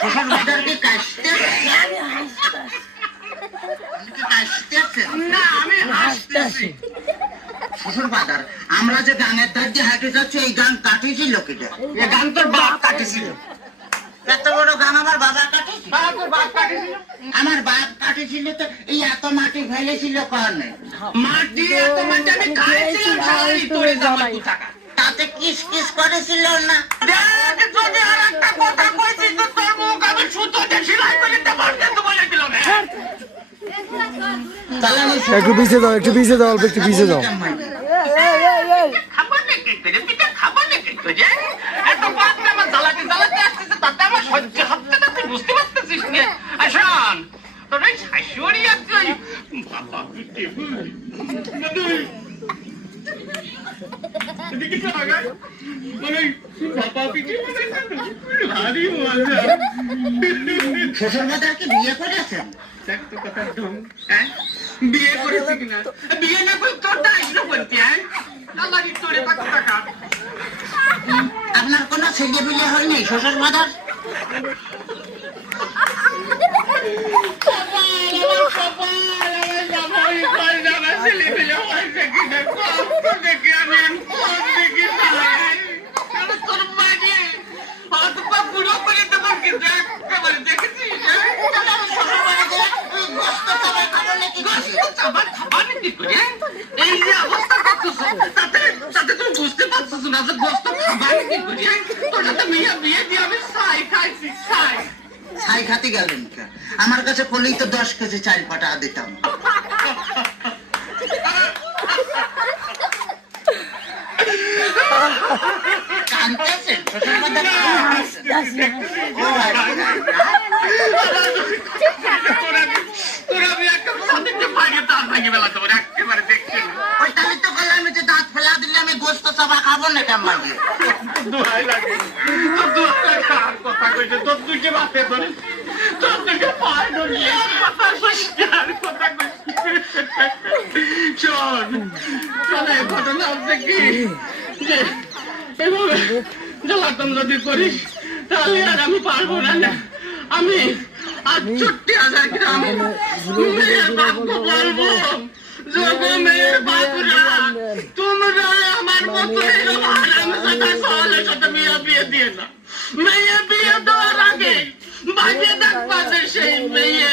শ্বশুর বাজারকে কাশতে না আমি হাসতেছি। শ্বশুর বাজার আমরা যে গানের ধার দিয়ে হাঁটে যাচ্ছি এই গান কাটিয়েছিল কেটে এ গান তোর বাপ কাটেছিল। এত বড় গান আমার বাবা কাটিয়েছিল তোর বাপ কাটেছিল। আমার বাপ কাটিয়েছিল তো এই এত মাটি ফেলেছিল কারণে মাটি এত মাটি আমি খাইছিলাম সারাই তোরে জামাই টাকা। তাতে কিস কিস করেছিল না দেখ যদি আর একটা কথা কইছিস তো তোর মুখ আমি সুতো দিয়ে সেলাই করে দিতে পারতে তো বলে দিলাম। তাহলে আমি একটু পিছিয়ে দাও, একটু পিছিয়ে দাও, অল্প একটু পিছিয়ে দাও। খাবার নাকি করে পিঠা খাবার নাকি করে এত বাদ আমার জ্বালাতে জ্বালাতে আসতেছে তাতে আমার সহ্য হচ্ছে না তুই বুঝতে পারতেছিস না। আসুন তোর এই শাশুড়ি আছে বাবা পিঠে এদিকে তো আগায় মানে বাবা পিঠে ভারী মজা। শ্বশুর বাজারকে বিয়ে করেছেন দেখ তো কথা ঢং হ্যাঁ বিয়ে করেছি কিনা বিয়ে না করে তোর দায়িত্ব বলতে হ্যাঁ আমারই তোরে কত টাকা আপনার কোনো ছেলে বিলে হয়নি শ্বশুর বাজার এই যে অবস্থা করতেছ তাতে তুমি বুঝতে পারছিস না যে গোস্ত খাবার কি করি তোর সাথে মেয়ে বিয়ে দিয়ে আমি ছাই খাইছি ছাই ছাই খাতে গেলেন কে আমার কাছে পড়লেই তো 10 কেজি চাল পাঠা দিতাম কাঁদতেছেন শ্বশুর বাজার তোরা আমি একটা সাথে ভাগে তার ভাগে বেলা তোমার একেবারে দেখছি ওই তাহলে তো বললাম যে দাঁত ফেলা দিলে আমি গোস্ত চাপা খাবো না কেমন দোহাই লাগে তোর দোহাই লাগে আর কথা কইছে তোর দুইকে বাপে ধরে তোর দুইকে পায়ে ধরে কথা কইছে আর কথা কইছে শোন চলে ঘটনা হচ্ছে কি যে এভাবে জ্বালাতন যদি করিস তাহলে আর আমি পারবো না আমি 68,000 গ্রাম মেয়ের বাপকে বলবো যোগো মেয়ের বাপরা তোমরা আমার মতো এরকম হারামজাদা সালের সাথে মেয়ে বিয়ে দিয়ে না মেয়ে বিয়ে দেওয়ার আগে বাইরে দেখবা সেই মেয়ে